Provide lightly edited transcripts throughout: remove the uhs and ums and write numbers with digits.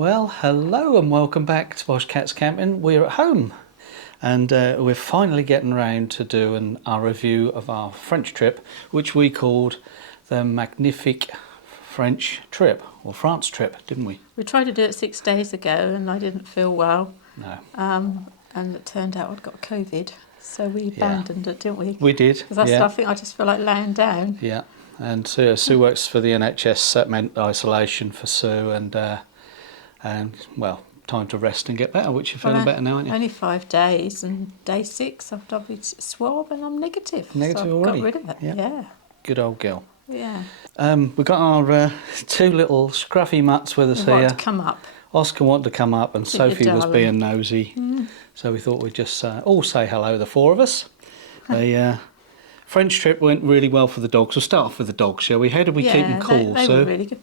Well, hello and welcome back to Poshcats Camping. We're at home and we're finally getting around to doing our review of our French trip, which we called the Magnifique French trip, or France trip, didn't we? We tried to do it 6 days ago and I didn't feel well. No. And it turned out I'd got COVID, so we abandoned it, didn't we? We did, Because I think I just feel like laying down. Yeah, and Sue works for the NHS, so that meant isolation for Sue and well, time to rest and get better, which you're feeling better now, aren't you? Only 5 days, and day 6 I've done a swab and I'm negative. Negative so I've already? got rid of it, yeah. Good old girl. Yeah. We've got our two little scruffy mutts with us here. To come up. Oscar wanted to come up and Sophie was being nosy. So we thought we'd just all say hello, the four of us. The French trip went really well for the dogs. We'll start off with the dogs, shall we? How did we keep them cool? They were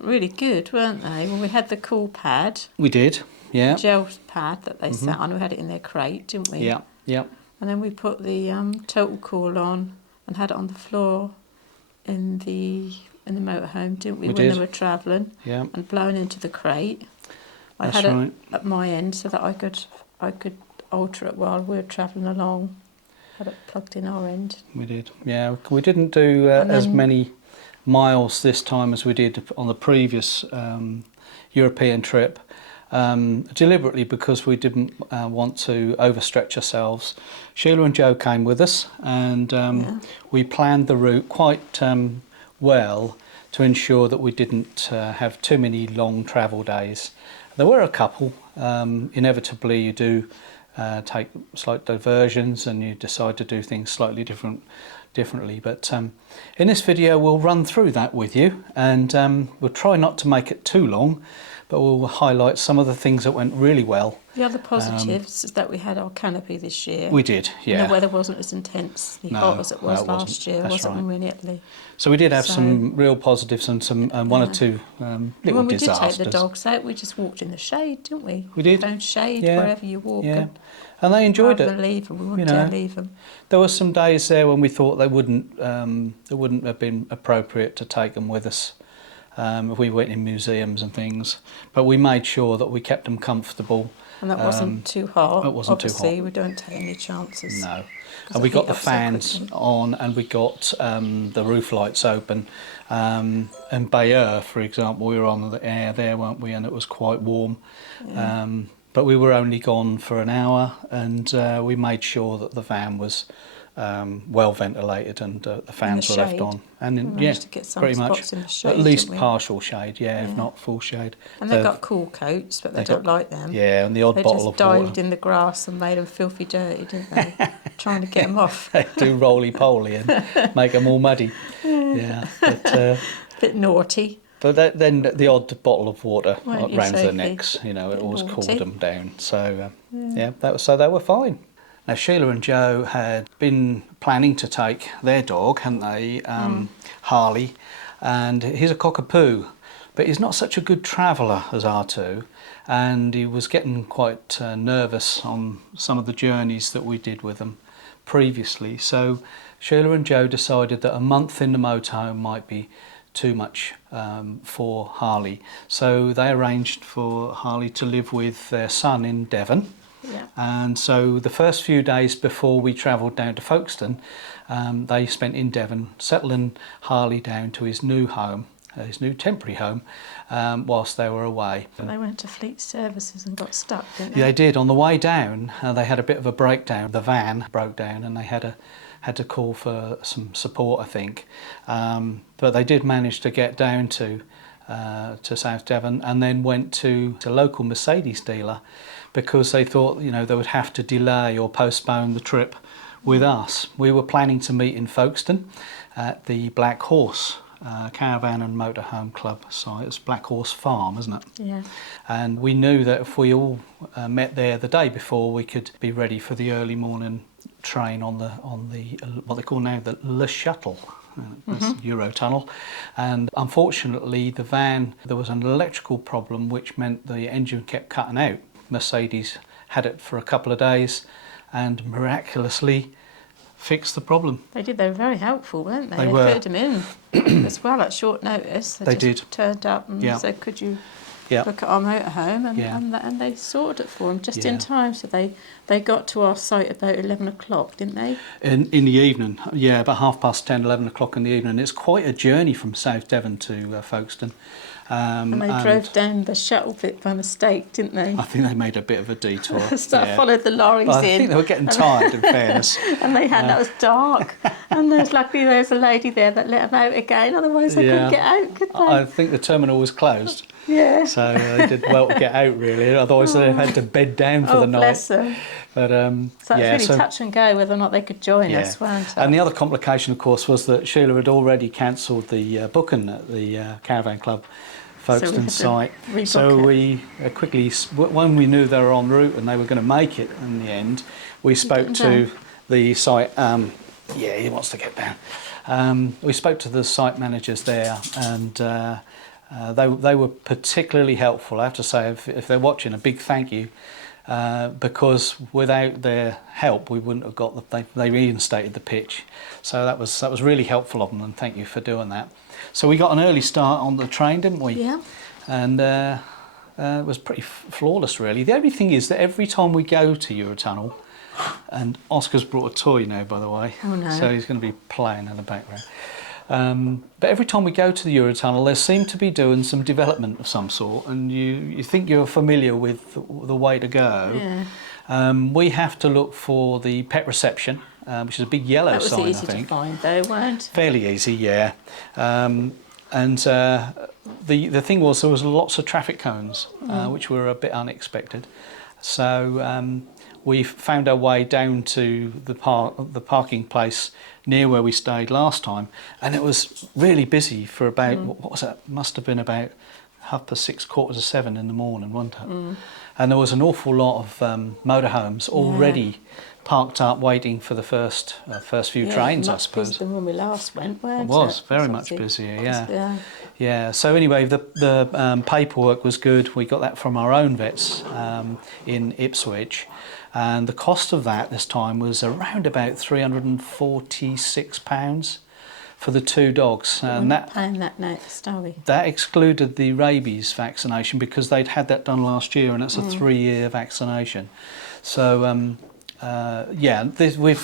really good, weren't they? Well, we had the cool pad. We did, yeah. The gel pad that they sat on. We had it in their crate, didn't we? Yeah, yeah. And then we put the total cool on and had it on the floor in the motorhome, didn't we? When they were travelling. Yeah. And blowing into the crate. I That's had right. it at my end so that I could alter it while we were travelling along. Had it plugged in our end. We did, yeah. We didn't do as many miles this time as we did on the previous European trip, deliberately because we didn't want to overstretch ourselves. Sheila and Joe came with us and we planned the route quite well to ensure that we didn't have too many long travel days. There were a couple. Inevitably you do take slight diversions and you decide to do things slightly differently, but in this video we'll run through that with you and we'll try not to make it too long, but we'll highlight some of the things that went really well. The other positives is that we had our canopy this year. We did, yeah. And the weather wasn't as intensely hot as it was last year, wasn't it, in Italy? So we did have some real positives and some one or two little when we disasters. did take the dogs out, we just walked in the shade, didn't we? We did. Found shade wherever you walk. Yeah. And they enjoyed it. Leave them. We wouldn't dare leave them. There were some days there when we thought they wouldn't have been appropriate to take them with us if we went in museums and things. But we made sure that we kept them comfortable. And that wasn't too hot. It wasn't Obviously, too hot. we don't take any chances. No. And we got the fans on and we got the roof lights open. And Bayeux, for example, we were on the air there, weren't we? And it was quite warm. Yeah. But we were only gone for an hour and we made sure that the van was well ventilated and the fans were left on. And then, to get some pretty much in the shade, at least partial shade, if not full shade. And they got cool coats, but they don't like them. Yeah, and the odd bottle of water. They just dived in the grass and made them filthy dirty, didn't they? Trying to get them off. They do roly-poly and make them all muddy. Yeah, but bit naughty. But then the odd bottle of water Weren't round you, their Sophie? necks, it always Naughty. cooled them down. So so they were fine. Now Sheila and Joe had been planning to take their dog, hadn't they, Harley, and he's a cockapoo, but he's not such a good traveller as R2, and he was getting quite nervous on some of the journeys that we did with him previously. So Sheila and Joe decided that a month in the motorhome might be too much for Harley. So they arranged for Harley to live with their son in Devon. Yeah. And so the first few days before we travelled down to Folkestone, they spent in Devon, settling Harley down to his new home, his new temporary home, whilst they were away. But they went to Fleet Services and got stuck, didn't they? Yeah, they did. On the way down, they had a bit of a breakdown. The van broke down and they had to call for some support, I think. But they did manage to get down to South Devon and then went to a local Mercedes dealer because they thought, they would have to delay or postpone the trip with us. We were planning to meet in Folkestone at the Black Horse Caravan and Motorhome Club site. It's Black Horse Farm, isn't it? Yeah. And we knew that if we all met there the day before, we could be ready for the early morning train on the what they call now the Le Shuttle. Eurotunnel, and unfortunately the van, there was an electrical problem which meant the engine kept cutting out. Mercedes had it for a couple of days and miraculously fixed the problem. They did. They were very helpful, weren't they? They were. Fitted him in as well at short notice. They just did. Turned up and said, "Could you look at our motorhome, and they sorted it for them just in time. So they got to our site about 11 o'clock, didn't they? In the evening, about 10:30, 11 o'clock in the evening. It's quite a journey from South Devon to Folkestone. And they drove down the shuttle bit by mistake, didn't they? I think they made a bit of a detour. Followed the lorries in. I think they were getting tired, in fairness. And that was dark. And luckily there was a lady there that let them out again, otherwise they couldn't get out, could they? I think the terminal was closed. Yeah. So they did well to get out, really. Otherwise they had to bed down for the night. Bless them. But, so it was really touch and go whether or not they could join us, weren't it? And the other complication, of course, was that Sheila had already cancelled the booking at the Caravan Club Folkestone site. So we quickly, when we knew they were en route and they were going to make it in the end, we spoke to the site. He wants to get down. We spoke to the site managers there, and they were particularly helpful. I have to say, if they're watching, a big thank you, because without their help, we wouldn't have got they reinstated the pitch. So that was really helpful of them, and thank you for doing that. So we got an early start on the train, didn't we? Yeah. And it was pretty flawless, really. The only thing is that every time we go to Eurotunnel, and Oscar's brought a toy now, by the way, so he's going to be playing in the background. But every time we go to the Eurotunnel, they seem to be doing some development of some sort, and you think you're familiar with the way to go. Yeah. We have to look for the pet reception, which is a big yellow sign, I think. That was easy to find, though, weren't it? Fairly easy, yeah. And the thing was, there was lots of traffic cones, which were a bit unexpected. So we found our way down to the parking place near where we stayed last time, and it was really busy for about what was it? Must have been about 6:30, 7:15 in the morning, wasn't it? And there was an awful lot of motorhomes already parked up, waiting for the first few trains, I suppose. Much busier than when we last went, weren't it? It was very much busier, yeah. So anyway, the paperwork was good. We got that from our own vets in Ipswich. And the cost of that this time was around about £346 for the 2 dogs. And we're not paying that next, are we? That excluded the rabies vaccination, because they'd had that done last year, and it's a 3-year vaccination. So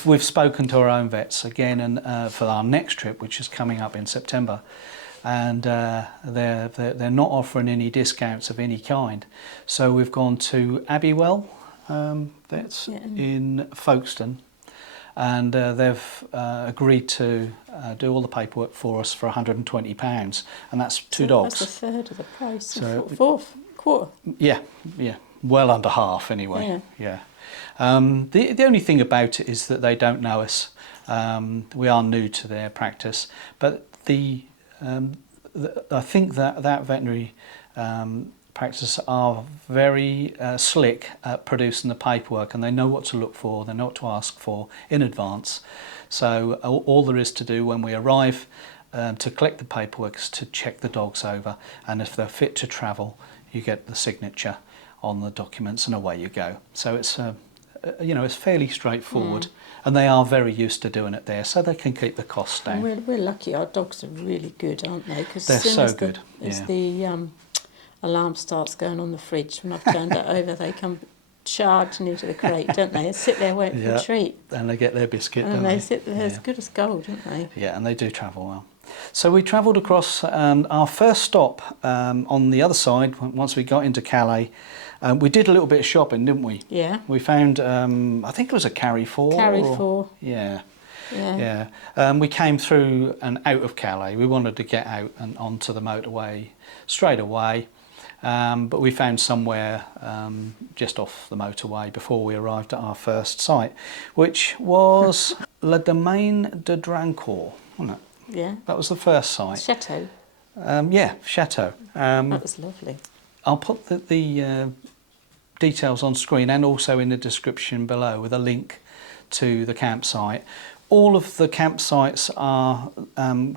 we've spoken to our own vets again, and for our next trip, which is coming up in September, and they're not offering any discounts of any kind. So we've gone to Abbywell. That's in Folkestone, and they've agreed to do all the paperwork for us for £120, and that's 2 dogs. That's a third of the price. So fourth quarter. Yeah, well under half anyway. Yeah. The only thing about it is that they don't know us. We are new to their practice, but I think that veterinary practice are very slick at producing the paperwork, and they know what to look for, they know what to ask for in advance. So all there is to do when we arrive to collect the paperwork is to check the dogs over, and if they're fit to travel, you get the signature on the documents and away you go. So it's it's fairly straightforward, and they are very used to doing it there, so they can keep the costs down. We're lucky. Our dogs are really good, aren't they? Because they're so good. As the alarm starts going on the fridge, when I've turned it over, they come charging into the crate, don't they? And sit there waiting for a treat. And they get their biscuit, and don't they? Sit there as good as gold, don't they? Yeah, and they do travel well. So we travelled across, our first stop on the other side, once we got into Calais, we did a little bit of shopping, didn't we? Yeah. We found, I think it was a Carrefour. Carrefour. Yeah. We came through and out of Calais. We wanted to get out and onto the motorway straight away. But we found somewhere just off the motorway before we arrived at our first site, which was Le Domaine de Drancourt, wasn't it? Yeah. That was the first site. Chateau. Chateau. That was lovely. I'll put the details on screen and also in the description below with a link to the campsite. All of the campsites are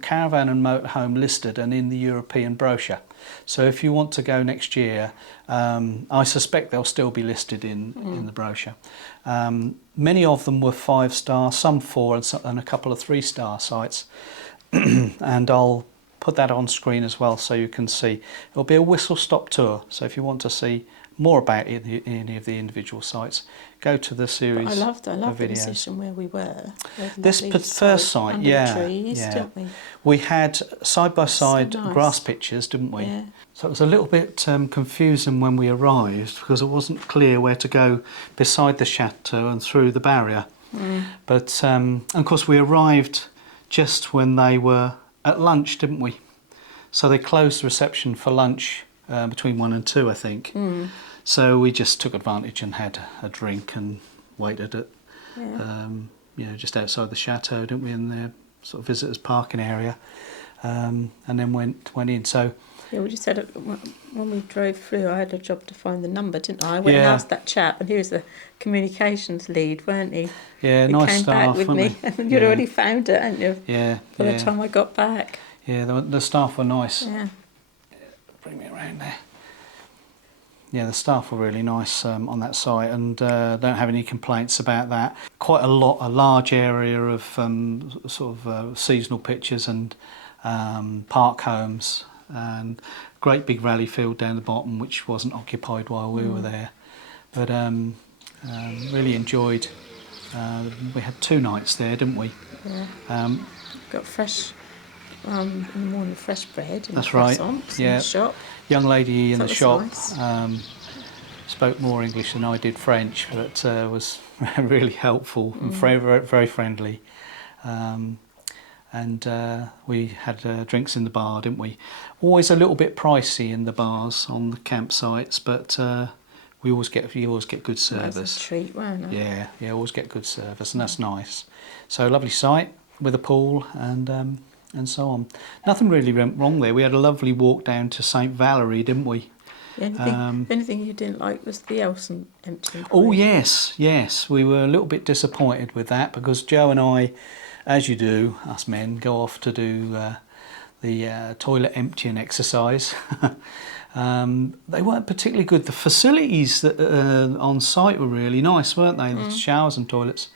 caravan and motorhome listed and in the European brochure. So if you want to go next year, I suspect they'll still be listed in the brochure. Many of them were 5-star, some 4 and a couple of 3-star sites. And I'll put that on screen as well so you can see. It'll be a whistle-stop tour, so if you want to see more about any of the individual sites, go to the series. I loved the videos. position where we were. This first site, under the trees, didn't we? We had side-by-side So nice. grass pictures, didn't we? Yeah. So it was a little bit confusing when we arrived because it wasn't clear where to go beside the chateau and through the barrier. But of course we arrived just when they were at lunch, didn't we? So they closed the reception for lunch between 1 and 2, I think. So we just took advantage and had a drink and waited at, just outside the chateau, didn't we, in the sort of visitors parking area, and then went in. So yeah, we just had when we drove through, I had a job to find the number, didn't I? I went and asked that chap, and he was the communications lead, weren't he? Yeah, he nice came staff, back with weren't me, they? and you'd already found it, hadn't you? Yeah. By the time I got back. Yeah, the staff were nice. Yeah. Bring me around there. Yeah, the staff were really nice on that site, and don't have any complaints about that. Quite a large area of seasonal pictures and park homes, and great big rally field down the bottom, which wasn't occupied while we were there. But really enjoyed. We had 2 nights there, didn't we? Yeah. Got fresh. In the morning, fresh bread and that's right. In the shop. Young lady in the shop nice. spoke more English than I did French, but was really helpful and very, very friendly. And we had drinks in the bar, didn't we? Always a little bit pricey in the bars on the campsites, but you always get good service. That was a treat, wasn't it? Yeah, always get good service, and that's nice. So lovely site with a pool and so on. Nothing really went wrong there. We had a lovely walk down to St Valery, didn't we? The only thing you didn't like was the Elson emptying point. Oh yes. We were a little bit disappointed with that because Joe and I, as you do, us men, go off to do the toilet emptying exercise. They weren't particularly good. The facilities on site were really nice, weren't they? The showers and toilets.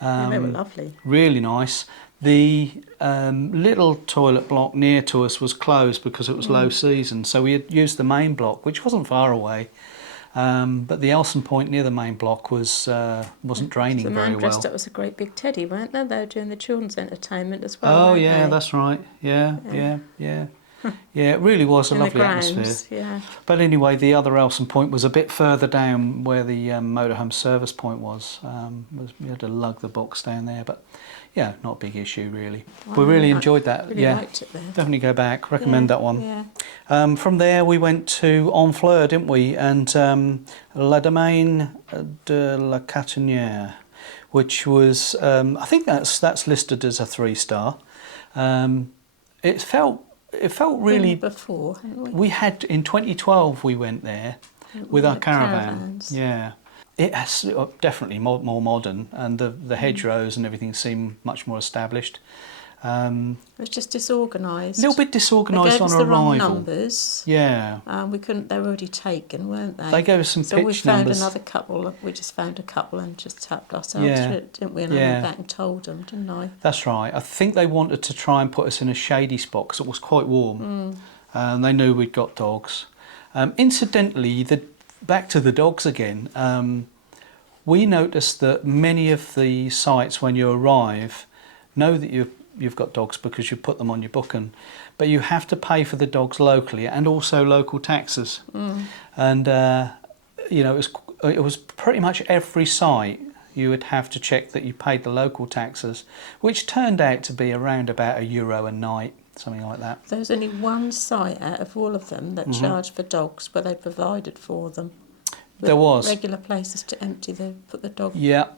They were lovely. Really nice. The little toilet block near to us was closed because it was low season, so we had used the main block, which wasn't far away. But the Elson point near the main block wasn't draining very well. The man dressed up as a great big teddy, weren't they? They were doing the children's entertainment as well. Oh yeah, that's right. Yeah. Yeah, it really was a lovely atmosphere. Yeah. But anyway, the other Elson point was a bit further down where the motorhome service point was. We had to lug the box down there, but yeah, not a big issue really. We really enjoyed that. Really liked it there. Definitely go back. Recommend that one. Yeah. From there we went to Fleur, didn't we? And Domaine de la Catiniere, which was I think that's listed as a 3-star. It felt really. Before, hadn't we? We had in 2012. We went there with our caravan. Caravans. Yeah, it has definitely more modern, and the hedgerows and everything seem much more established. It was just disorganised. A little bit disorganised on arrival. They gave us the wrong arrival. numbers. Yeah. We couldn't. They were already taken, weren't they? They gave us some pitch numbers. So we found another couple. We just found a couple and just tapped ourselves through it, didn't we? And I went back and told them, didn't I? That's right. I think they wanted to try and put us in a shady spot because it was quite warm. And they knew we'd got dogs. Incidentally, back to the dogs again. We noticed that many of the sites when you arrive know that you've got dogs because you put them on your booking, but you have to pay for the dogs locally and also local taxes. And it was pretty much every site you would have to check that you paid the local taxes, which turned out to be around about €1 a night, something like that. There was only one site out of all of them that charged for dogs where they provided for them. There was regular places to put the dog. Yeah.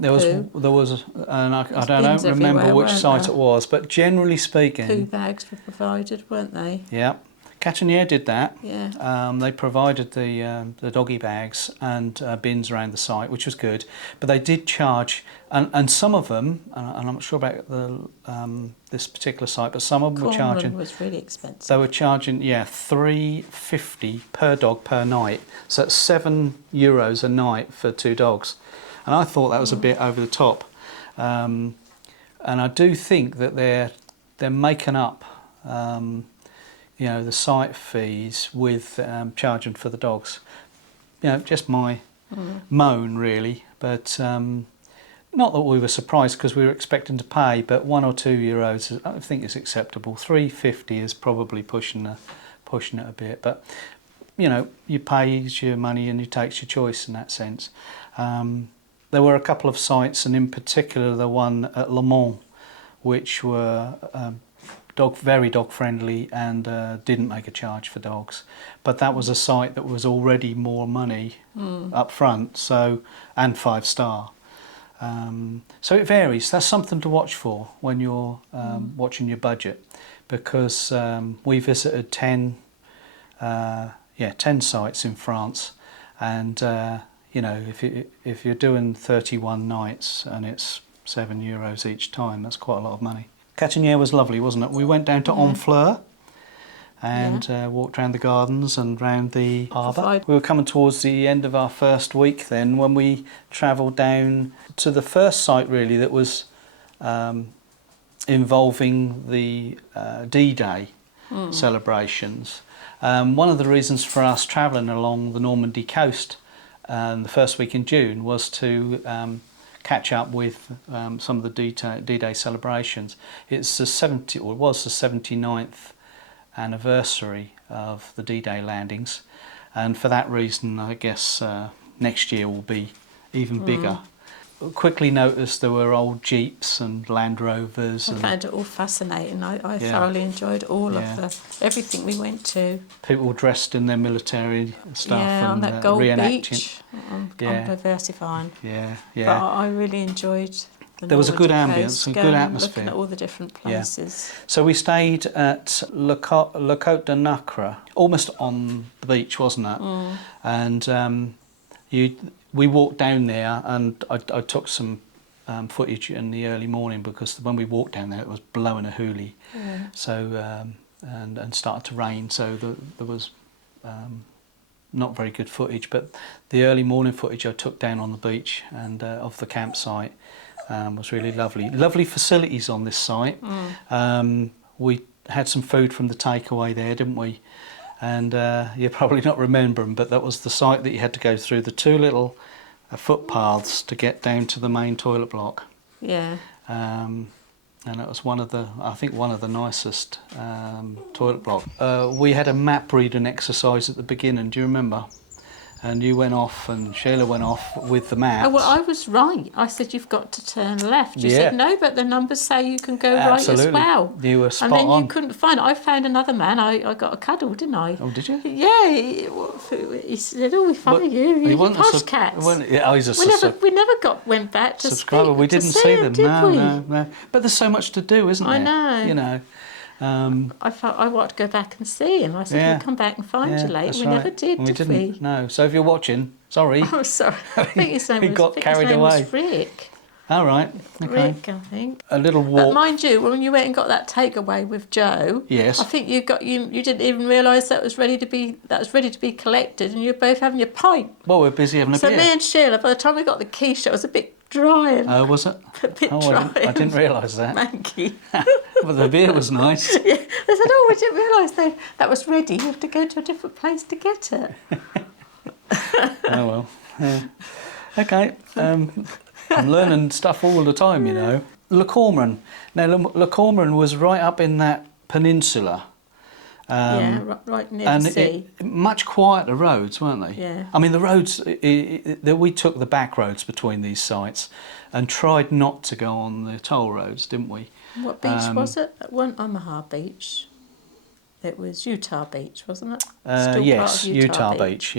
There was, and I don't remember which site it was, but generally speaking, poo bags were provided, weren't they? Yeah, Catiniere did that. Yeah. They provided the doggy bags and bins around the site, which was good. But they did charge, and some of them, and I'm not sure about this particular site, but some of them were charging. Cormoran was really expensive. They were charging, $3.50 per dog per night. So that's €7 a night for 2 dogs. And I thought that was a bit over the top. And I do think that they're making up you know, the site fees with charging for the dogs. You know, just my moan really, but not that we were surprised because we were expecting to pay, but €1 or €2 I think is acceptable. $3.50 is probably pushing it a bit, but you know, you pays your money and you takes your choice in that sense. There were a couple of sites, and in particular the one at Le Mont, which were very dog friendly and didn't make a charge for dogs. But that was a site that was already more money up front, so, and 5-star. So it varies. That's something to watch for when you're watching your budget, because we visited 10 sites in France, and you know, if you're doing 31 nights and it's €7 each time, that's quite a lot of money. Catiniere was lovely, wasn't it? We went down to Fleur and walked around the gardens and round the harbour. We were coming towards the end of our first week then when we travelled down to the first site really that was involving the D-Day celebrations. One of the reasons for us travelling along the Normandy coast the first week in June was to catch up with some of the D-Day celebrations. It's the 79th anniversary of the D-Day landings, and for that reason I guess next year will be even bigger. Quickly noticed there were old Jeeps and Land Rovers. I found it all fascinating. I thoroughly enjoyed all of everything we went to. People dressed in their military stuff and on that gold reenacting. beach on Versifine. Yeah. But I really enjoyed there was a good ambience and good atmosphere. Looking at all the different places. So we stayed at Le Cote de Nacre, almost on the beach, wasn't it? And we walked down there, and I took some footage in the early morning because when we walked down there it was blowing a hoolie, so and started to rain, so there was not very good footage. But the early morning footage I took down on the beach and of the campsite was really lovely. Lovely facilities on this site. We had some food from the takeaway there, didn't we? And you're probably not remembering, but that was the site that you had to go through the two little footpaths to get down to the main toilet block. Yeah. And it was one of the nicest toilet blocks. We had a map reading exercise at the beginning, do you remember? And you went off and Sheila went off with the maps. Oh, well, I was right. I said, you've got to turn left. You said, no, but the numbers say you can go right as well. You were spot on. And then you couldn't find it. I found another man. I got a cuddle, didn't I? Oh, did you? Yeah. He said, we follow you. You're Poshcats. We never went back to subscriber. We didn't see them. No. But there's so much to do, isn't there? I know. You know. I felt I wanted to go back and see him. I said, we'll come back and find you later. We never did, did we? No. So if you're watching, sorry. Oh, sorry. I think his name got carried away. Was Rick. All right. Okay. Rick, I think. A little walk. But mind you, when you went and got that takeaway with Joe, yes, I think you didn't even realise that was ready to be collected, and you're both having your pint. Well, we're busy having a beer. So me and Sheila, by the time we got the quiche, it was a bit dry. And was it? A bit dry. I didn't realise that. Manky. But the beer was nice. Yeah. They said, we didn't realise that was ready. You have to go to a different place to get it. Oh, well. Yeah. Okay. I'm learning stuff all the time, you know. Le Cormoran. Now, Le Cormoran was right up in that peninsula. Right near the sea. Much quieter roads, weren't they? Yeah. I mean, the roads, we took the back roads between these sites and tried not to go on the toll roads, didn't we? What beach was it? It wasn't Omaha Beach. It was Utah Beach, wasn't it? Yes, Utah Beach,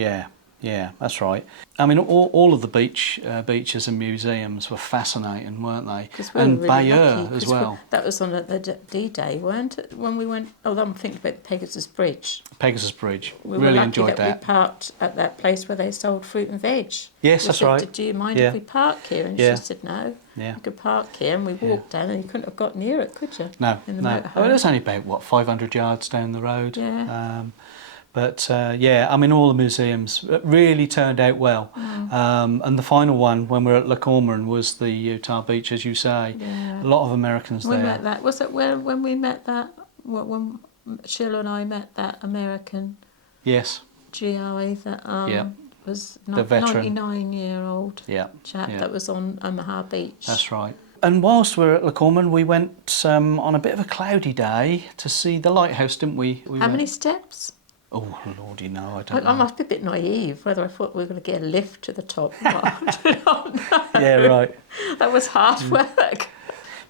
yeah, that's right. I mean, all of the beaches and museums were fascinating, weren't they? And Bayeux as well. That was on the D-Day, weren't it? When we went, I'm thinking about Pegasus Bridge. Pegasus Bridge, we really were enjoyed that. We parked at that place where they sold fruit and veg. Yes, that's right. Do you mind if we park here? And she said, no, you could park here. And we walked down, and you couldn't have got near it, could you? No. It was only about, 500 yards down the road. Yeah. But I mean, all the museums really turned out well. And the final one, when we were at Le Cormoran, was the Utah Beach, as you say. Yeah. A lot of Americans there. We met that. Was it when we met that when Sheila and I met that American Yes. GI that was the veteran 99-year-old chap that was on Omaha Beach. That's right. And whilst we were at Cormoran, we went on a bit of a cloudy day to see the lighthouse, didn't we? How many steps? Oh, Lordy, no, I don't know. I must be a bit naive, whether I thought we were going to get a lift to the top or not. I don't know. Yeah, right. That was hard work.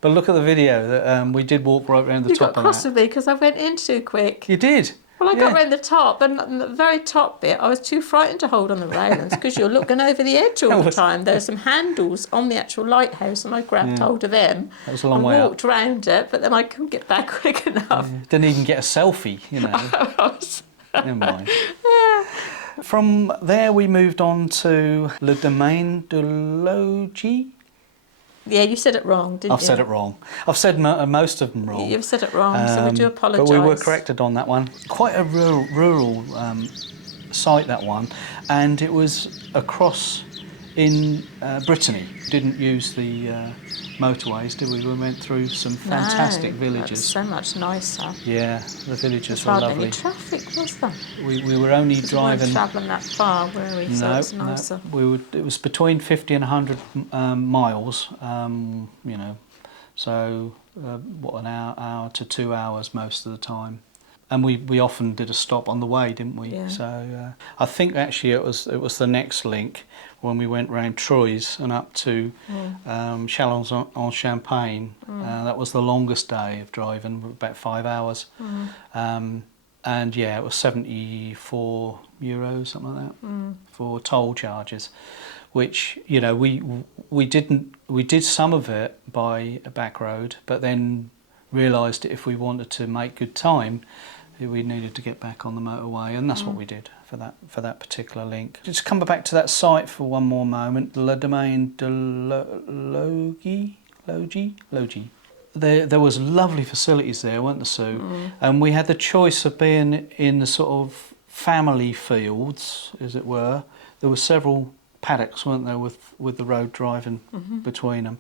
But look at the video. That we did walk right around the top of that. You got cross with me because I went in too quick. You did? Well, I got round the top, and the very top bit, I was too frightened to hold on the railings because you're looking over the edge all the time. There were some handles on the actual lighthouse, and I grabbed hold of them. That was a long way up. Walked round it, but then I couldn't get back quick enough. Yeah. Didn't even get a selfie, you know. Never mind. From there, we moved on to Le Domaine de Logis. Yeah, you said it wrong, didn't you? I've said it wrong. I've said most of them wrong. You've said it wrong, so we do apologise. But we were corrected on that one. Quite a rural site, that one. And it was across in Brittany. Didn't use the motorways, did we? We went through some fantastic villages. That's so much nicer. Yeah, the villages were Hardly lovely. any traffic, was there? We were only driving. We weren't travelling that far, were we? So it's nicer. No, it was between 50 and 100 miles. You know, so an hour to 2 hours most of the time. And we often did a stop on the way, didn't we? Yeah. So I think actually it was the next link when we went round Troyes and up to Chalons en Champagne. That was the longest day of driving, about 5 hours. And yeah, it was €74, something like that, for toll charges, which, you know, we did some of it by a back road, but then realised that if we wanted to make good time, we needed to get back on the motorway, and that's what we did for that particular link. Just come back to that site for one more moment. Le Domaine de Logis. There was lovely facilities there, weren't there, Sue? And we had the choice of being in the sort of family fields, as it were. There were several paddocks, weren't there, with the road driving between them.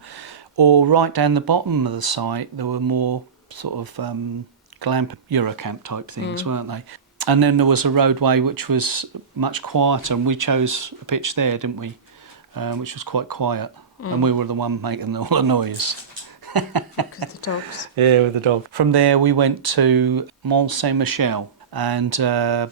Or right down the bottom of the site, there were more sort of glamp Eurocamp type things, weren't they? And then there was a roadway which was much quieter, and we chose a pitch there, didn't we? Which was quite quiet, and we were the one making all the noise. Because the dogs. Yeah, with the dog. From there we went to Mont Saint-Michel, and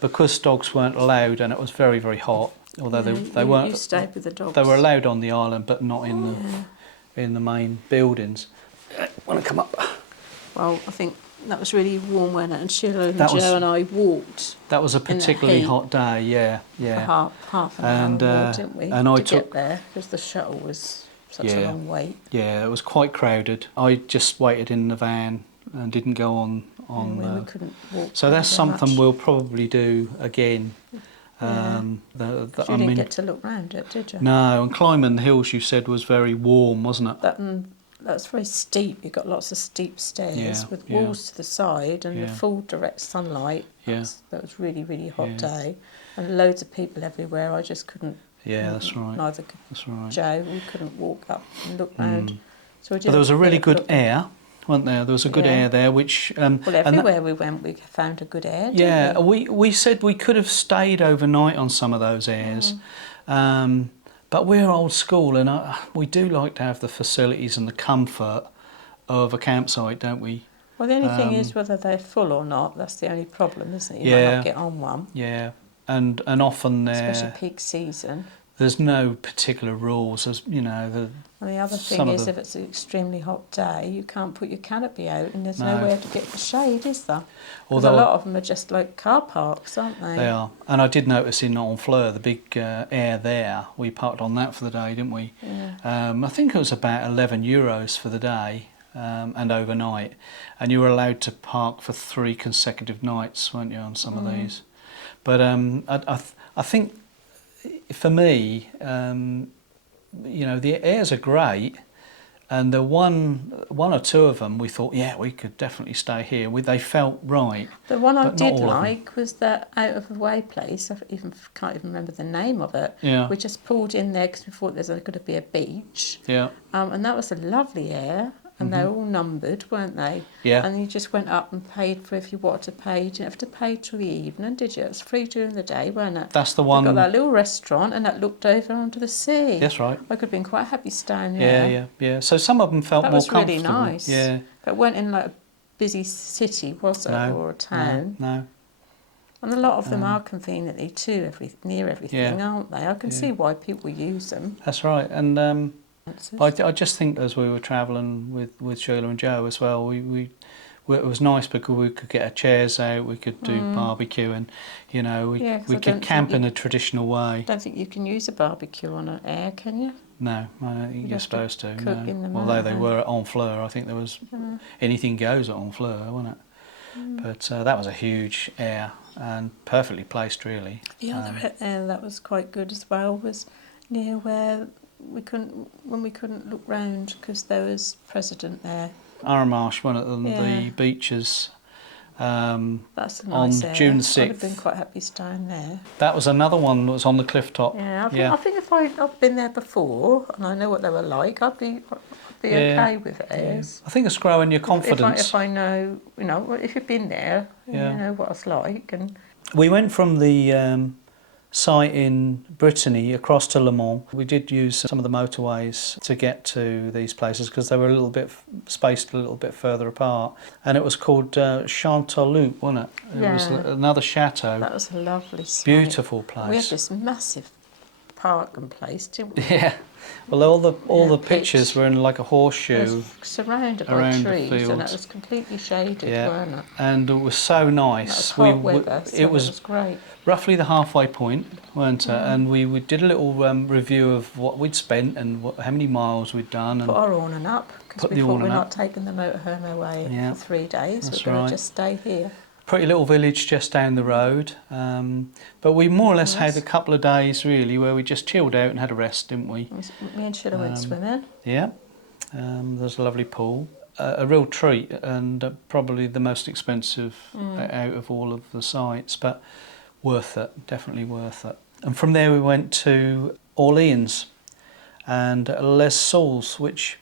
because dogs weren't allowed, and it was very, very hot, although they weren't. You stayed with the dogs. They were allowed on the island, but not in the main buildings. Want to come up? Well, I think that was really warm, wasn't it? And Sheila and Joe and I walked. That was a particularly hot day, yeah. For half an hour walk, didn't we? And I get there because the shuttle was such a long wait. Yeah, it was quite crowded. I just waited in the van and didn't go on. We couldn't walk. So that's something much. we'll probably do again. You didn't get to look round it, did you? No, and climbing the hills, you said, was very warm, wasn't it? That's very steep. You've got lots of steep stairs with walls to the side and the full direct sunlight. That was really, really hot day. And loads of people everywhere. I just couldn't. Yeah, that's right. Neither could Joe. We couldn't walk up and look round. So but there was a really good air, wasn't there? There was a good air there, which... well, everywhere we went, we found a good air, didn't Yeah, we said we could have stayed overnight on some of those airs. But we're old school, and we do like to have the facilities and the comfort of a campsite, don't we? Well, the only thing is whether they're full or not. That's the only problem, isn't it? You might not get on one. Yeah, and often especially peak season. There's no particular rules, as you know. Well, the other thing is, if it's an extremely hot day, you can't put your canopy out, and there's nowhere to get the shade, is there? Because a lot of them are just like car parks, aren't they? They are. And I did notice in Fleur, the big air there, we parked on that for the day, didn't we? Yeah. I think it was about €11 for the day and overnight. And you were allowed to park for 3 consecutive nights, weren't you, on some of these? But I think, for me, you know, the airs are great, and the one or two of them we thought, we could definitely stay here. They felt right. The one I did like was that out of the way place. I can't even remember the name of it. Yeah. We just pulled in there because we thought there's going to be a beach. Yeah. And that was a lovely air. and they're all numbered, weren't they? Yeah. And you just went up and paid for if you wanted to pay. You didn't have to pay till the evening, did you? It was free during the day, weren't it? That's the one. They got that little restaurant, and that looked over onto the sea. That's right. I could have been quite happy staying there. Yeah. So some of them felt more comfortable. That was really nice. Yeah. But it weren't in like a busy city, was it, or a town? No. And a lot of them are conveniently near everything, aren't they? I can see why people use them. That's right. And I just think as we were travelling with Sheila and Joe as well, it was nice because we could get our chairs out, we could do barbecue, and we could camp in a traditional way. I don't think you can use a barbecue on an air, can you? No, I don't think you're supposed to. Cook in the although they were on Fleur, I think there was anything goes on Fleur, wasn't it? But that was a huge air and perfectly placed, really. The other air that was quite good as well was near where we couldn't look round because there was President there. Armarsh, one of the beaches. That's a nice on June 6th. I'd have been quite happy staying there. That was another one that was on the cliff top. I think if I'd been there before and I know what they were like, I'd be okay with it. Yeah. I think it's growing your confidence. If I know, if you've been there, you know what it's like. And we went from the site in Brittany across to Le Mans. We did use some of the motorways to get to these places because they were a little bit spaced a little bit further apart. And it was called Chanteloup, wasn't it? It was another chateau. That was a lovely site. Beautiful place. We had this massive parking place, didn't we? Yeah. Well, all the pictures were in like a horseshoe. Surrounded by trees, and it was completely shaded, weren't it? And it was so nice. That was hot weather, so it was great. Roughly the halfway point, weren't it? And we did a little review of what we'd spent and how many miles we'd done. And put our awning up because we thought we're not taking the motorhome away for 3 days. We're going to just stay here. Pretty little village just down the road, but we more or less had a couple of days really where we just chilled out and had a rest, didn't we? Me and Sheila went swimming. Yeah, there's a lovely pool, a real treat, and probably the most expensive out of all of the sites, but worth it, definitely worth it. And from there we went to Orleans and Les Saules, which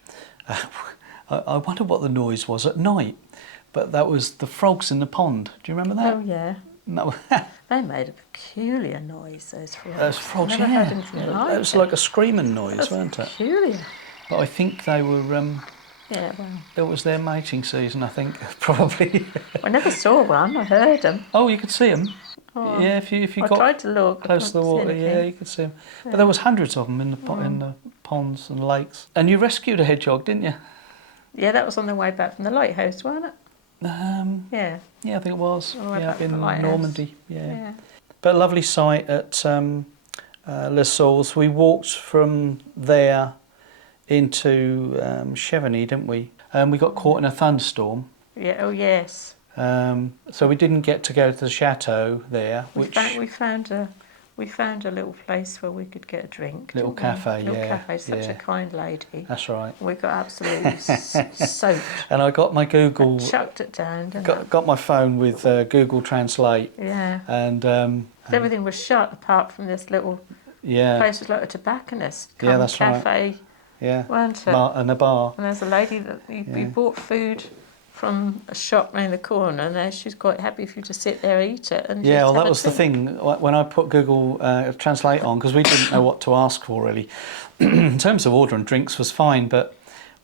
I wonder what the noise was at night. But that was the frogs in the pond. Do you remember that? Oh, yeah. No. They made a peculiar noise, those frogs. Those frogs, I never heard anything like it was like a screaming noise, weren't it? Peculiar. But I think they were... it was their mating season, I think, probably. I never saw one, I heard them. Oh, you could see them? Oh, yeah, if you got tried to look close to the water, you could see them. Yeah. But there was hundreds of them in the ponds and lakes. And you rescued a hedgehog, didn't you? Yeah, that was on the way back from the lighthouse, wasn't it? Yeah, I think it was. Up in Normandy. Yeah. But a lovely site at Les Saules. We walked from there into Chevenix, didn't we? We got caught in a thunderstorm. Yeah. Oh yes. So we didn't get to go to the chateau there. We found a little place where we could get a drink. Little cafe, Little cafe, such a kind lady. That's right. We got absolutely soaked. And I got my Google... I chucked it down, got my phone with Google Translate. Yeah. And... everything was shut apart from this little place was like a tobacconist. That's cafe, right. Yeah. Weren't it? And a bar. And there's a lady that we bought food from a shop round the corner, and she's quite happy for you to sit there, eat it, and well, that was the thing when I put Google Translate on, because we didn't know what to ask for really. In terms of ordering drinks was fine, but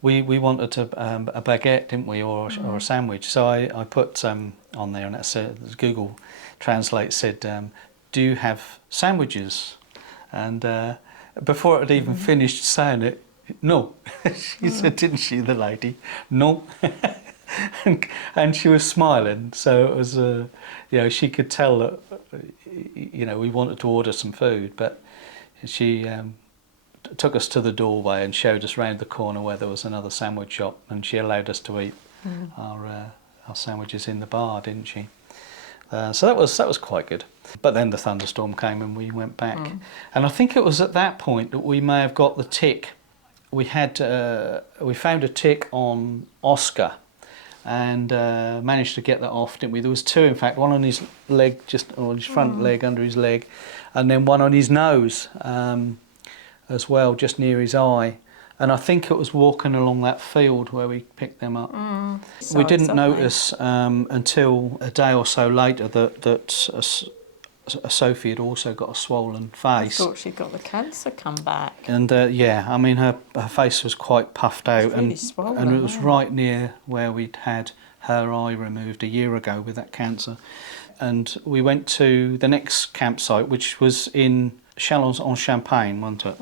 we wanted a baguette, didn't we, or a sandwich? So I put on there, and it said Google Translate said, "Do you have sandwiches?" And before it had even finished saying it, no, she said, didn't she, the lady? No. And she was smiling, so it was, she could tell that, we wanted to order some food, but she took us to the doorway and showed us round the corner where there was another sandwich shop, and she allowed us to eat our sandwiches in the bar, didn't she? So that was quite good. But then the thunderstorm came and we went back, and I think it was at that point that we may have got the tick. We found a tick on Oscar. And managed to get that off, didn't we? There was two, in fact, one on his leg, just on his front leg, under his leg, and then one on his nose as well, just near his eye. And I think it was walking along that field where we picked them up. We didn't notice until a day or so later that Sophie had also got a swollen face. I thought she'd got the cancer come back. And yeah, I mean, her face was quite puffed out. It's really swollen, and it was right near where we'd had her eye removed a year ago with that cancer. And we went to the next campsite, which was in Chalons en Champagne, wasn't it?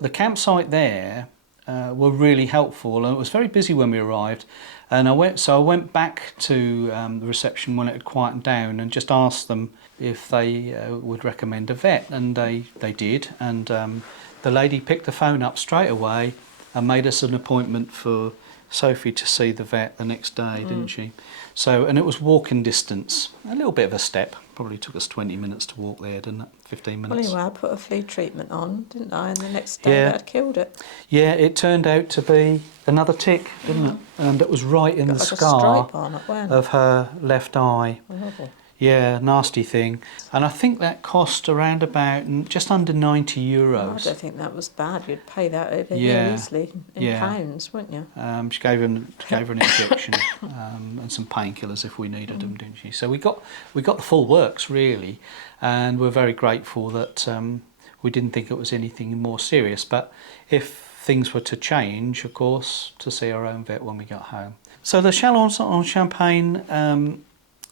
The campsite there were really helpful, and it was very busy when we arrived. And I went back to the reception when it had quietened down and just asked them if they would recommend a vet, and they did. And the lady picked the phone up straight away and made us an appointment for Sophie to see the vet the next day, didn't she? So, and it was walking distance, a little bit of a step. Probably took us 20 minutes to walk there, didn't it? 15 minutes. Well, anyway, I put a flea treatment on, didn't I? And the next day that killed it. Yeah, it turned out to be another tick, didn't it? And it was right in the scar of her left eye. Horrible. Yeah, nasty thing. And I think that cost around about just under €90. Oh, I don't think that was bad. You'd pay that over here easily in pounds, wouldn't you? She gave her an injection and some painkillers if we needed them, didn't she? So we got the full works really, and we're very grateful that we didn't think it was anything more serious. But if things were to change, of course, to see our own vet when we got home. So the Chalons en Champagne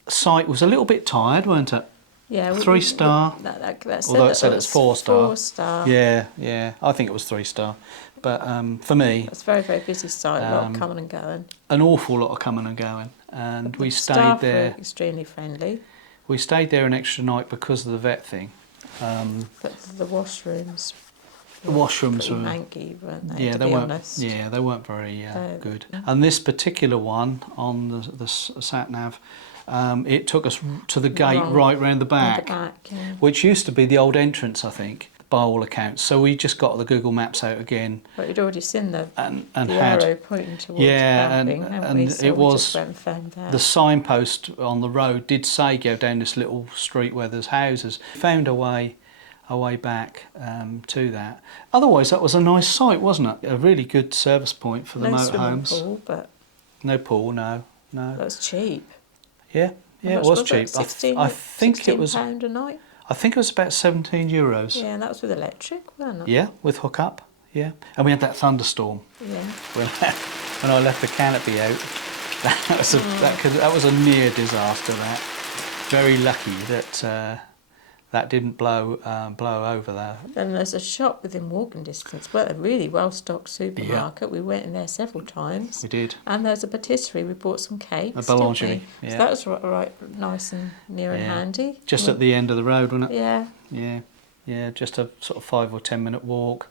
site was a little bit tired, weren't it? Yeah. 3-star. Although it said it's 4-star. 4-star. Yeah. I think it was 3-star. But for me... It's a very, very busy site, a lot of coming and going. An awful lot of coming and going. And we stayed staff there... were extremely friendly. We stayed there an extra night because of the vet thing. But the washrooms... The washrooms were manky, weren't they? Yeah, they weren't very good. And this particular one on the sat nav, it took us to the gate right round the back, which used to be the old entrance, I think, by all accounts. So we just got the Google Maps out again. But you'd already seen the had, arrow pointing towards camping, and we? So it was the signpost on the road did say go down this little street where there's houses. Found our way back to that. Otherwise, that was a nice site, wasn't it? A really good service point for the motorhomes. No pool, no. That was cheap. Yeah, it was cheap. I think it was £16 a night. I think it was about €17. Yeah, and that was with electric, wasn't it? Yeah, with hookup. Yeah, and we had that thunderstorm. Yeah. When I left the canopy out, that was a near disaster. That very lucky that. That didn't blow over there. And there's a shop within walking distance, a really well-stocked supermarket. We went in there several times. We did. And there's a patisserie. We bought some cakes. A boulangerie. Yeah. So that was right nice and near and handy. Just at the end of the road, wasn't it? Yeah. Yeah. Just a sort of 5 or 10 minute walk.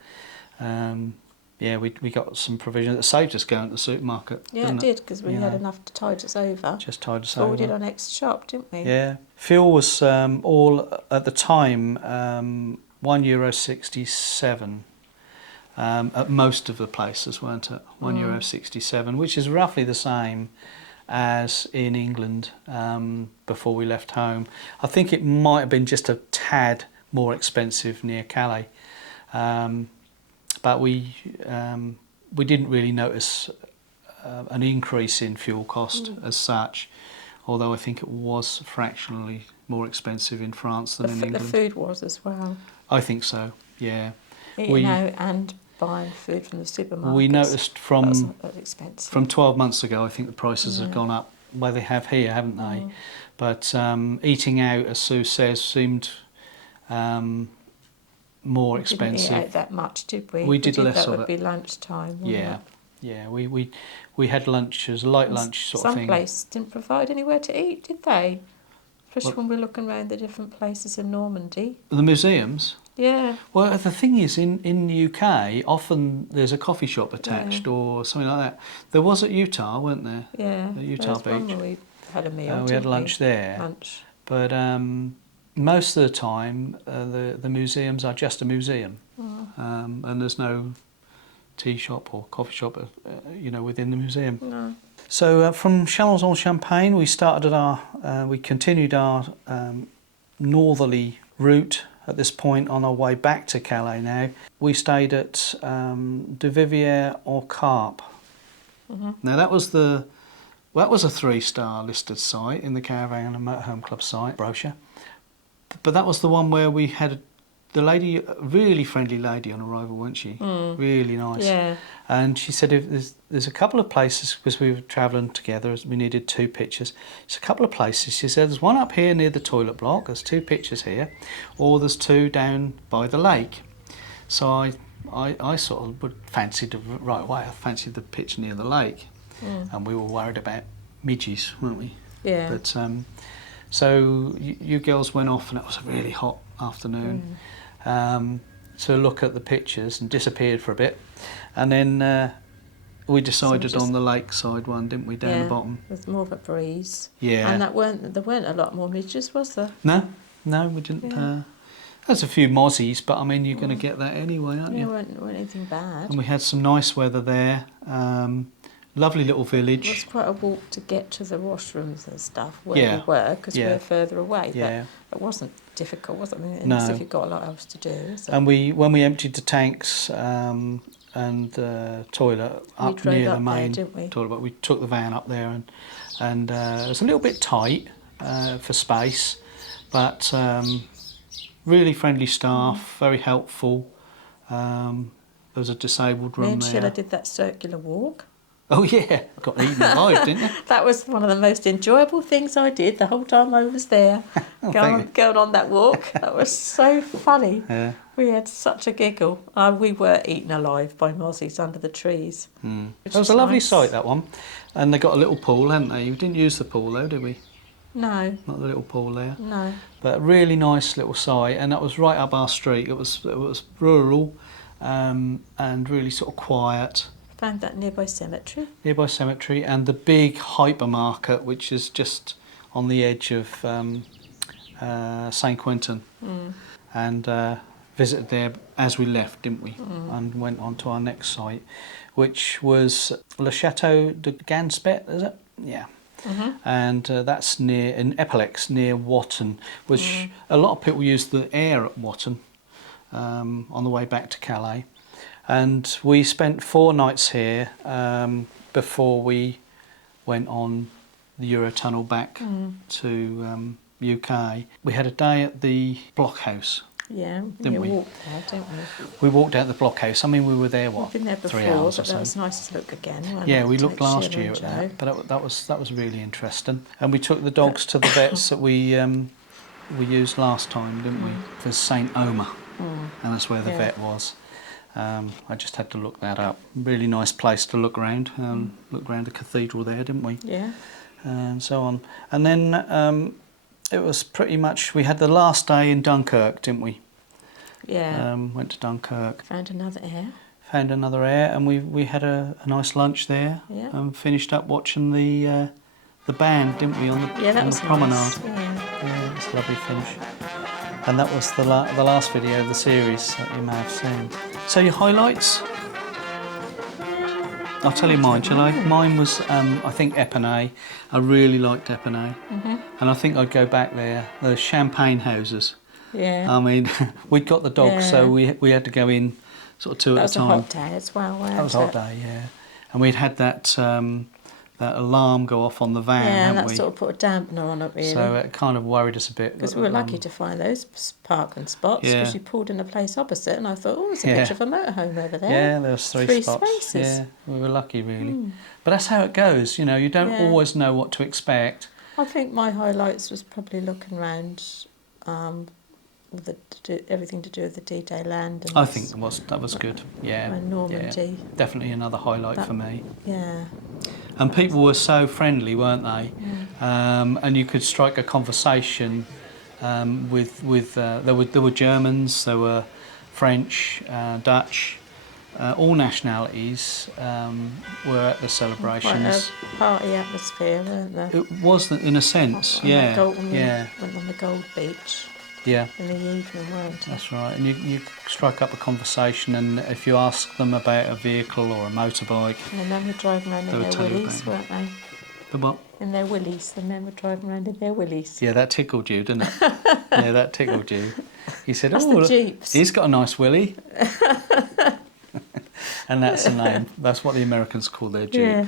We got some provisions. It saved us going to the supermarket. Yeah, it did, because we had enough to tide us over. Just tide us over. over. We did our next shop, didn't we? Yeah. Fuel was all, at the time, €1.67 at most of the places, weren't it? €1.67, which is roughly the same as in England before we left home. I think it might have been just a tad more expensive near Calais. But we didn't really notice an increase in fuel cost as such, although I think it was fractionally more expensive in France than in England. The food was as well. I think so, yeah. Eating out and buying food from the supermarkets. We noticed from expensive. From 12 months ago, I think the prices have gone up. Well, they have here, haven't they? But eating out, as Sue says, seemed... more expensive. We didn't eat out that much, did we? We did less of it. That would be lunchtime, wouldn't it? Yeah. We had lunch as a light lunch sort of thing. Some places didn't provide anywhere to eat, did they? Especially when we're looking around the different places in Normandy. The museums? Yeah. Well, the thing is, in the UK, often there's a coffee shop attached or something like that. There was at Utah, weren't there? Yeah. At Utah Beach. One where we had a meal. We had lunch there. But most of the time, the museums are just a museum, and there's no tea shop or coffee shop, within the museum. No. So from Chalons en Champagne, we continued our northerly route at this point on our way back to Calais now. We stayed at Vivier or Carpes. Now that was a 3-star listed site in the Caravan and Motorhome Club site brochure. But that was the one where we had the lady, a really friendly lady on arrival, wasn't she? Really nice. Yeah. And she said if there's a couple of places, because we were travelling together, we needed 2 pictures. There's a couple of places. She said there's one up here near the toilet block, there's 2 pictures here, or there's 2 down by the lake. So I sort of would fancied right away. I fancied the picture near the lake, and we were worried about midges, weren't we? Yeah. But so you girls went off, and it was a really hot afternoon. To look at the pictures and disappeared for a bit, and then we decided on the lakeside one, didn't we, down the bottom? With more of a breeze. Yeah. And there weren't a lot more midges, was there? No, we didn't. Yeah. There's a few mozzies, but I mean you're going to get that anyway, aren't you? Weren't anything bad. And we had some nice weather there. Lovely little village. It was quite a walk to get to the washrooms and stuff where we were, because we were further away. Yeah. But it wasn't difficult, was it? I mean, No. if you've got a lot else to do. So. And when we emptied the tanks and the toilet up near the main toilet, but we took the van up there, and it was a little bit tight for space, but really friendly staff, very helpful. There was a disabled room Me and there. Sheila did that circular walk. Oh yeah, got eaten alive, didn't you? That was one of the most enjoyable things I did the whole time I was there, going on that walk. That was so funny. Yeah. We had such a giggle. We were eaten alive by mozzies under the trees. It was a lovely site, that one. And they got a little pool, hadn't they? We didn't use the pool though, did we? No. Not the little pool there. No. But a really nice little site, and that was right up our street. It was rural and really sort of quiet. Found that nearby cemetery. And the big hypermarket, which is just on the edge of St Quentin. And visited there as we left, didn't we? And went on to our next site, which was Le Chateau du Gandspette, is it? Yeah. And that's in Epaulex, near Watton, which a lot of people use the air at Watton on the way back to Calais. And we spent 4 nights here before we went on the Eurotunnel back to UK. We had a day at the blockhouse. Yeah, didn't we? Walked there, didn't we? We walked out the blockhouse. I mean, we were there, We've been there before, 3 hours or but so. that was nice to look again. Yeah, we looked last year at that, but that was really interesting. And we took the dogs to the vets that we used last time, didn't we? For St Omer, and that's where the vet was. I just had to look that up. Really nice place to look around. Look around the cathedral there, didn't we? Yeah. And so on. And then it was pretty much, we had the last day in Dunkirk, didn't we? Yeah. Went to Dunkirk. Found another air, and we had a nice lunch there. Yeah. And finished up watching the band, didn't we, on the promenade? Nice. Yeah, it was a lovely finish. And that was the last video of the series that you may have seen. So your highlights? I'll tell you mine, shall I? Mine was, I think, Epinay. I really liked Epinay. And I think I'd go back there. Those champagne houses. Yeah. I mean, we'd got the dogs, so we had to go in sort of 2 at a time. That was a hot day as well, wasn't it? That was a hot day, yeah. And we'd had that alarm go off on the van, hadn't and we? that sort of put a dampener on it, really. So it kind of worried us a bit. Because we were lucky to find those parking spots, because you pulled in a place opposite, and I thought, oh, there's a picture of a motorhome over there. Yeah, there was 3 spots. Spaces. Yeah, we were lucky, really. But that's how it goes, you know, you don't always know what to expect. I think my highlights was probably looking around everything to do with the D-Day land. And I think that was good, yeah. And Normandy. Yeah. Definitely another highlight for me. Yeah. And people were so friendly, weren't they? And you could strike a conversation with there were Germans, there were French, Dutch, all nationalities were at the celebrations. Quite a party atmosphere, weren't there? It was in a sense, Went on the Gold Beach. Yeah. In the evening, weren't it? That's right. And you strike up a conversation, and if you ask them about a vehicle or a motorbike... And the men were driving around in their willies, weren't they? The what? In their willies. The men were driving around in their willies. Yeah, that tickled you, didn't it? Yeah, that tickled you. He said, That's "Oh, the Jeeps. He's got a nice willy." And that's the name. That's what the Americans call their Jeep.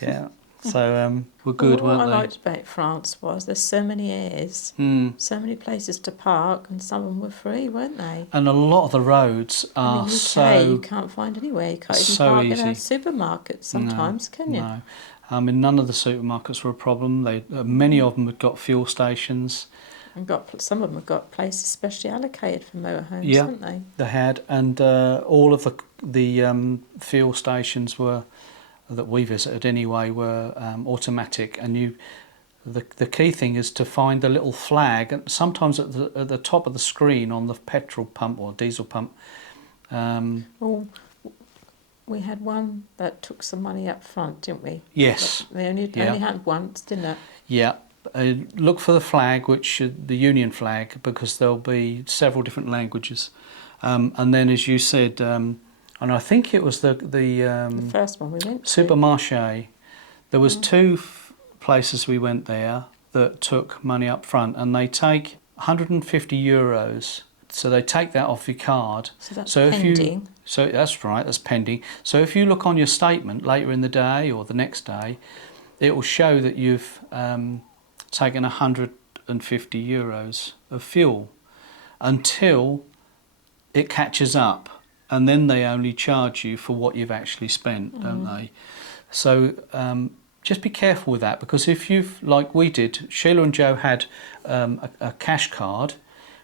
Yeah. So we're good, weren't they? What I liked about France was there's so many airs, so many places to park, and some of them were free, weren't they? And a lot of the roads are you can't find anywhere. You can't even park easy. In a supermarket sometimes, can you? No. None of the supermarkets were a problem. Many of them had got fuel stations. And some of them have got places specially allocated for motorhomes, haven't they? They had, and all of the fuel stations that we visited anyway were automatic, and the key thing is to find the little flag, and sometimes at the top of the screen on the petrol pump or diesel pump. We had one that took some money up front, didn't we? Yes. But they only happened once, didn't it? Yeah. Look for the flag, the Union flag, because there'll be several different languages. And then, as you said, and I think it was the first one we went to. Supermarché. There was two places we went there that took money up front, and they take €150. So they take that off your card. So that's pending. So that's right, that's pending. So if you look on your statement later in the day or the next day, it will show that you've taken €150 of fuel until it catches up, and then they only charge you for what you've actually spent, don't they? So just be careful with that, because if you've, like we did, Sheila and Joe had a cash card,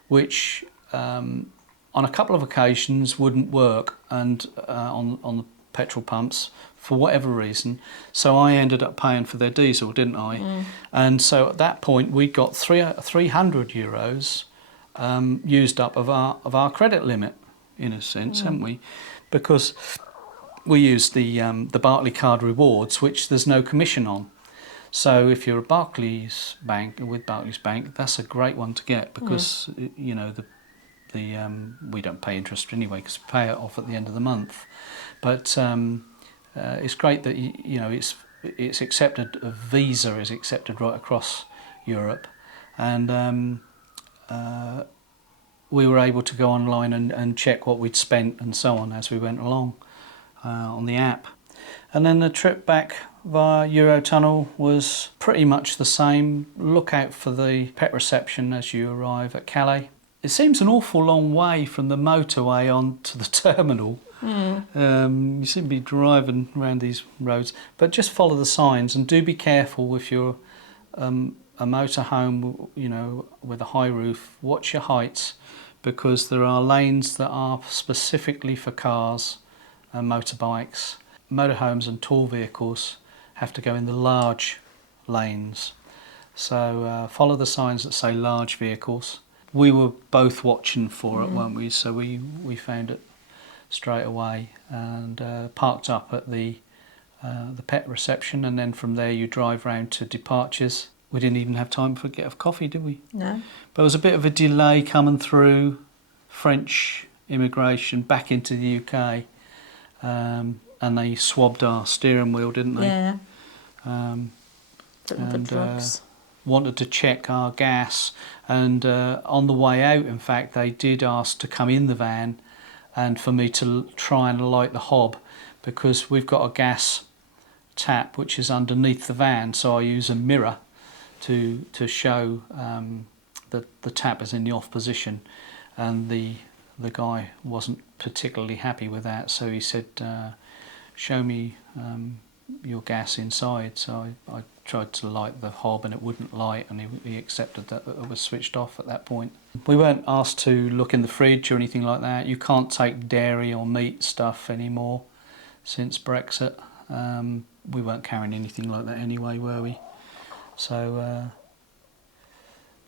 which on a couple of occasions wouldn't work, and on the petrol pumps for whatever reason. So I ended up paying for their diesel, didn't I? And so at that point we got €300 used up of our credit limit, in a sense, haven't we? Because we used the Barclays card rewards, which there's no commission on. So if you're a Barclays bank, with Barclays Bank, that's a great one to get, because you know we don't pay interest anyway, because we pay it off at the end of the month. But it's great that it's accepted. A Visa is accepted right across Europe, and we were able to go online and check what we'd spent and so on as we went along on the app. And then the trip back via Eurotunnel was pretty much the same. Look out for the pet reception as you arrive at Calais. It seems an awful long way from the motorway on to the terminal. You seem to be driving around these roads, but just follow the signs, and do be careful if you're a motorhome, with a high roof. Watch your heights, because there are lanes that are specifically for cars and motorbikes. Motorhomes and tall vehicles have to go in the large lanes. So follow the signs that say large vehicles. We were both watching for it, weren't we? So we found it straight away, and parked up at the pet reception, and then from there you drive round to departures. We didn't even have time for a get of coffee, did we? No. But there was a bit of a delay coming through French immigration back into the UK, and they swabbed our steering wheel, didn't they? Yeah. The drugs. Wanted to check our gas, and on the way out, in fact, they did ask to come in the van and for me to try and light the hob, because we've got a gas tap which is underneath the van, so I use a mirror to show that the tap is in the off position, and the guy wasn't particularly happy with that, so he said, show me your gas inside. So I tried to light the hob and it wouldn't light, and he accepted that it was switched off at that point. We weren't asked to look in the fridge or anything like that. You can't take dairy or meat stuff anymore since Brexit. We weren't carrying anything like that anyway, were we? So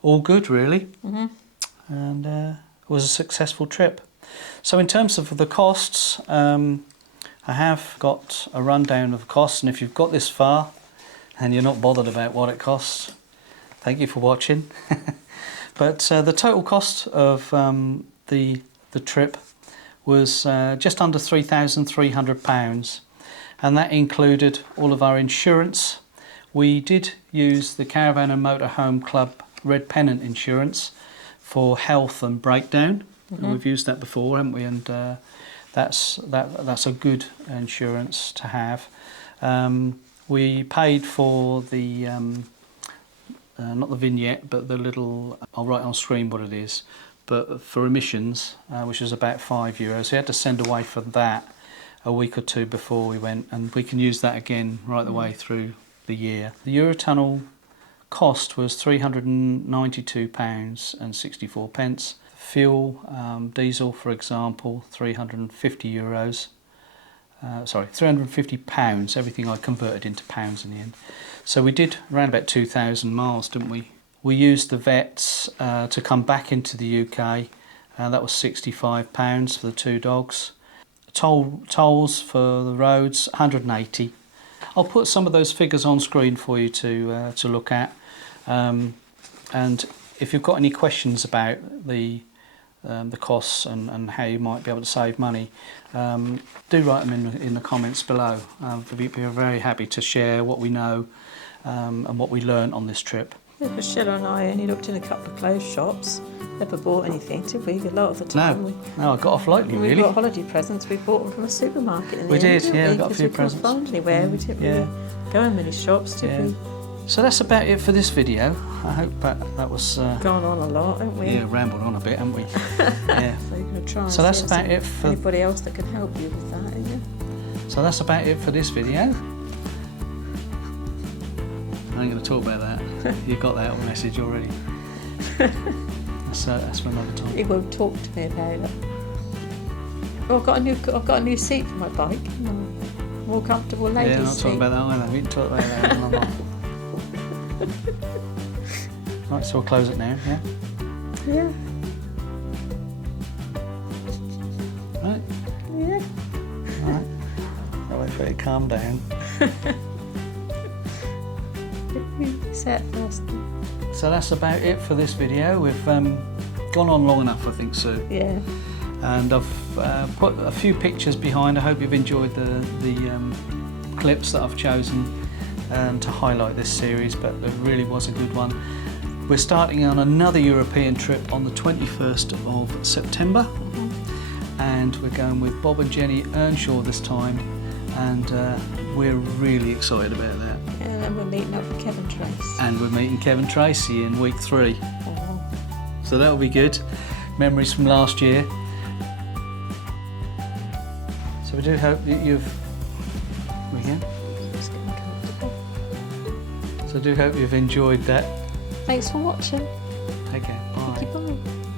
all good, really. And it was a successful trip. So in terms of the costs, I have got a rundown of the costs, and if you've got this far and you're not bothered about what it costs, thank you for watching. But the total cost of the trip was just under £3,300, and that included all of our insurance. We did use the Caravan and Motorhome Club Red Pennant insurance for health and breakdown. We've used that before, haven't we? And that's a good insurance to have. We paid for the not the vignette, but the little, I'll write on screen what it is, but for emissions, which was about €5. We had to send away for that a week or two before we went, and we can use that again right the way through the year. The Eurotunnel cost was £392.64. Fuel, diesel for example, €350. Sorry, £350, everything I converted into pounds in the end. So we did around about 2,000 miles, didn't we? We used the vets to come back into the UK. That was £65 for the 2 dogs. Tolls for the roads, 180. I'll put some of those figures on screen for you to look at. And if you've got any questions about the costs and how you might be able to save money, do write them in the comments below. We're very happy to share what we know and what we learned on this trip. Yeah, Michel and I only looked in a couple of clothes shops. Never bought anything, did we? A lot of the time. No, I got off lightly, we really. got holiday presents. We bought them from a supermarket. In the we end, did, didn't yeah. we? We got a few presents. We couldn't find anywhere. We didn't really go in many shops, did we? So that's about it for this video. I hope that was... gone on a lot, haven't we? Yeah, rambled on a bit, haven't we? Yeah. So you're going to try and so that's about it for... anybody else that can help you with that, isn't it? So that's about it for this video. I ain't going to talk about that. You got that message already. That's for another time. He won't talk to me about it. Oh, I've got a new seat for my bike. More comfortable ladies' Yeah, I'm not talking about that either. We can talk about that. Right, so we'll close it now, yeah? Yeah. Right? Yeah. Alright. I'll wait for it to calm down. Set first. So that's about it for this video. We've gone on long enough, I think, Sue. Yeah. And I've put a few pictures behind. I hope you've enjoyed the clips that I've chosen to highlight this series, but it really was a good one. We're starting on another European trip on the 21st of September, and we're going with Bob and Jenny Earnshaw this time, and we're really excited about that. And then we're meeting up with Kevin Trace. And we're meeting Kevin Tracy in week 3. Oh. So that'll be good. Memories from last year. So we do hope that you've... Again? Just getting comfortable. So I do hope you've enjoyed that. Thanks for watching. Take care. Bye. Thank you, bye.